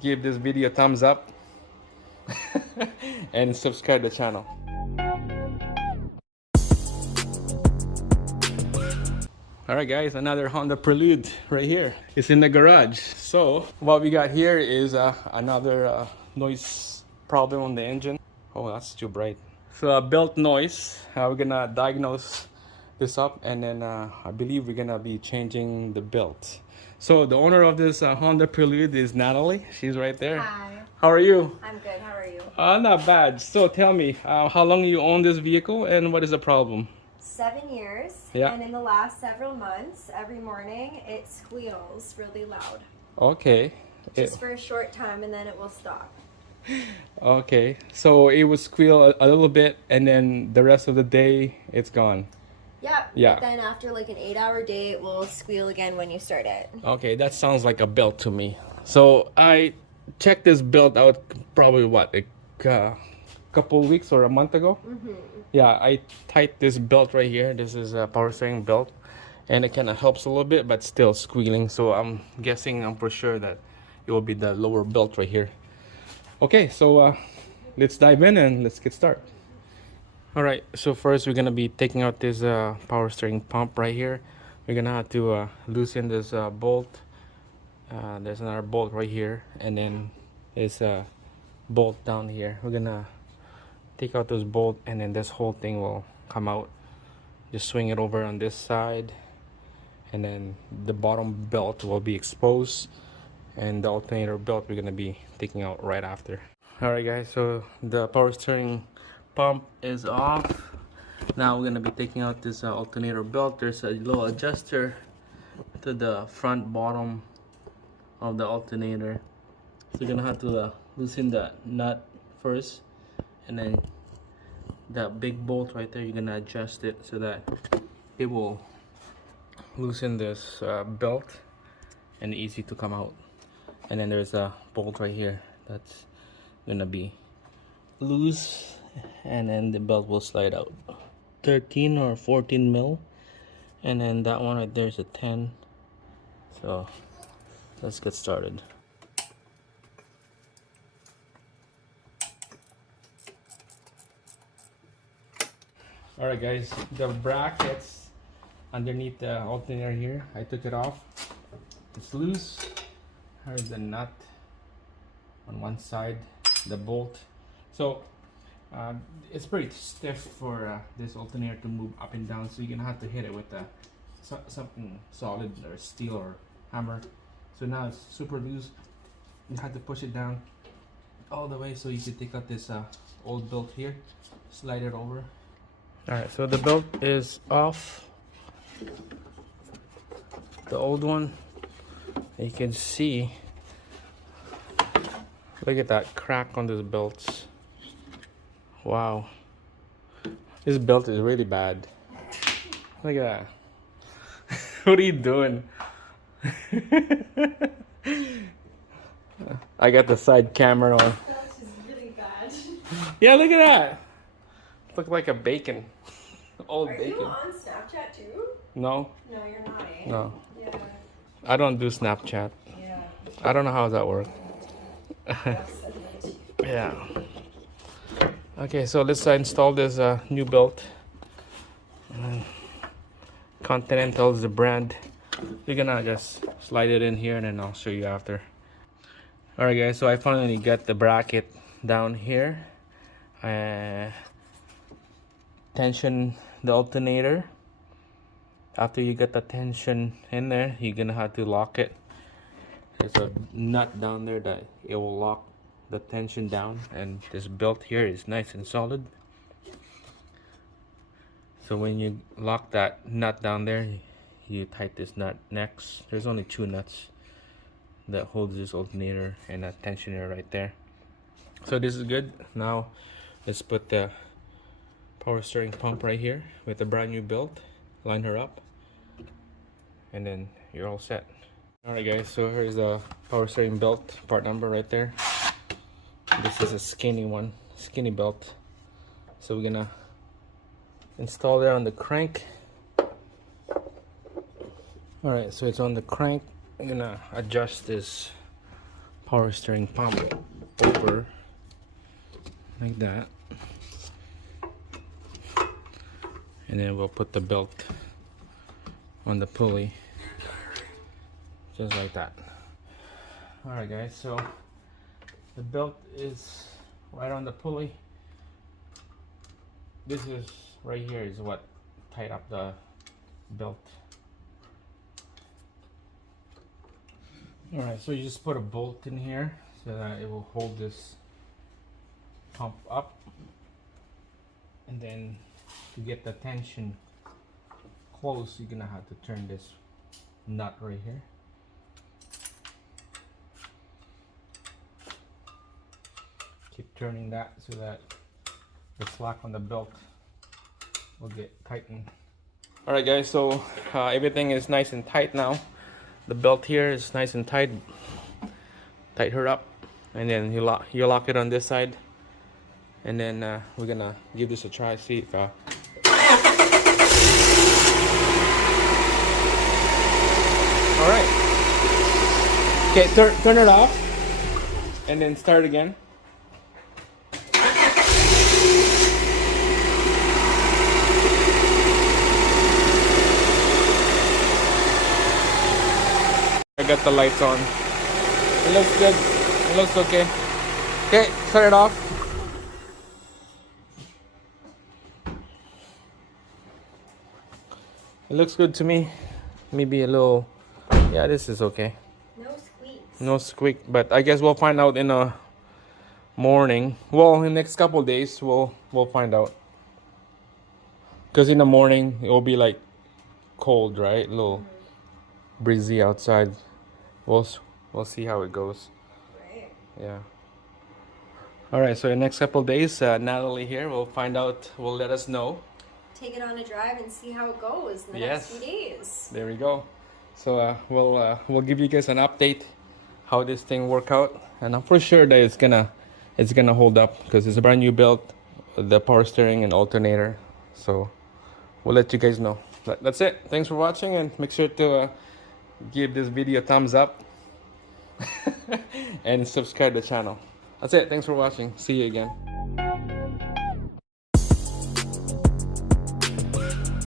give this video a thumbs up and subscribe to the channel. Alright guys, another Honda Prelude right here. It's in the garage. So what we got here is another noise problem on the engine. Oh, that's too bright. So belt noise. We're gonna diagnose this up, and then I believe we're gonna be changing the belt. So the owner of this Honda Prelude is Natalie. She's right there. Hi. How are you? I'm good. How are you? Not bad. So tell me, how long you own this vehicle and what is the problem? 7 years. Yeah. And in the last several months, every morning it squeals really loud. Okay. Just for a short time, and then it will stop. Okay. So it would squeal a little bit, and then the rest of the day it's gone. Yeah. Yeah. But then after like an 8-hour day, it will squeal again when you start it. Okay, that sounds like a belt to me. So I checked this belt out probably what, a couple weeks or a month ago. Yeah, I tightened this belt right here. This is a power steering belt, and it kind of helps a little bit, but still squealing. So I'm for sure that it will be the lower belt right here. Okay, so let's dive in and let's get started. All right, so first we're gonna be taking out this power steering pump right here. We're gonna have to loosen this bolt. There's another bolt right here, and then there's a bolt down here. We're gonna take out this bolt, and then this whole thing will come out. Just swing it over on this side, and then the bottom belt will be exposed, and the alternator belt we're gonna be taking out right after. All right guys, so the power steering pump is off. Now we're gonna be taking out this alternator belt. There's a little adjuster to the front bottom of the alternator, so you're gonna have to loosen the nut first, and then that big bolt right there, you're gonna adjust it so that it will loosen this belt and easy to come out. And then there's a bolt right here that's gonna be loose, and then the belt will slide out. 13 or 14 mil, and then that one right there is a 10. So let's get started. All right guys, the brackets underneath the alternator here, I took it off. It's loose. Here's the nut on one side, the bolt. So it's pretty stiff for this alternator to move up and down, so you're gonna have to hit it with something solid or steel or hammer. So now it's super loose. You have to push it down all the way, so you can take out this old belt here, slide it over. All right, so the belt is off, the old one. You can see, look at that crack on this belt. Wow, this belt is really bad. Look at that. What are you doing? I got the side camera on. That's just really bad. Yeah, look at that. Look like a bacon. Old Are bacon. you on Snapchat too? No. No, you're not, eh? No. Yeah. I don't do Snapchat. Yeah. I don't know how that works. Yeah. Okay, so let's install this new belt. Continental is the brand. We're gonna just slide it in here, and then I'll show you after. Alright guys, so I finally got the bracket down here. Tension the alternator. After you get the tension in there, you're gonna have to lock it. There's a nut down there that it will lock the tension down, and this belt here is nice and solid. So when you lock that nut down there, you tighten this nut next. There's only 2 nuts that holds this alternator and a tensioner right there. So this is good. Now let's put the power steering pump right here with a brand new belt. Line her up, and then you're all set. Alright guys, so here's the power steering belt part number right there. This is a skinny one, skinny belt. So we're gonna install it on the crank. Alright, so it's on the crank. I'm gonna adjust this power steering pump over like that, and then we'll put the belt on the pulley just like that. All right guys, so the belt is right on the pulley. This is right here is what tied up the belt. All right, so you just put a bolt in here so that it will hold this pump up, and then to get the tension close, you're gonna have to turn this nut right here. Keep turning that so that the slack on the belt will get tightened. All right guys, so everything is nice and tight now. The belt here is nice and tight. Tight her up, and then you lock it on this side, and then we're gonna give this a try. See if all right. Okay, turn it off, and then start again. I got the lights on. It looks good. It looks okay. Okay, turn it off. It looks good to me. Maybe a little. Yeah, this is okay. No squeaks. No squeak, but I guess we'll find out in the morning. Well, in the next couple of days, we'll find out. Because in the morning it will be like cold, right? A little breezy outside. We'll see how it goes. Right. Yeah. All right. So in the next couple of days, Natalie here will find out. Will let us know. Take it on a drive and see how it goes in the next few days. There we go. So we'll give you guys an update how this thing work out, and I'm for sure that it's gonna hold up because it's a brand new belt, the power steering and alternator. So we'll let you guys know. But that's it. Thanks for watching, and make sure to give this video a thumbs up and subscribe to the channel. That's it. Thanks for watching. See you again.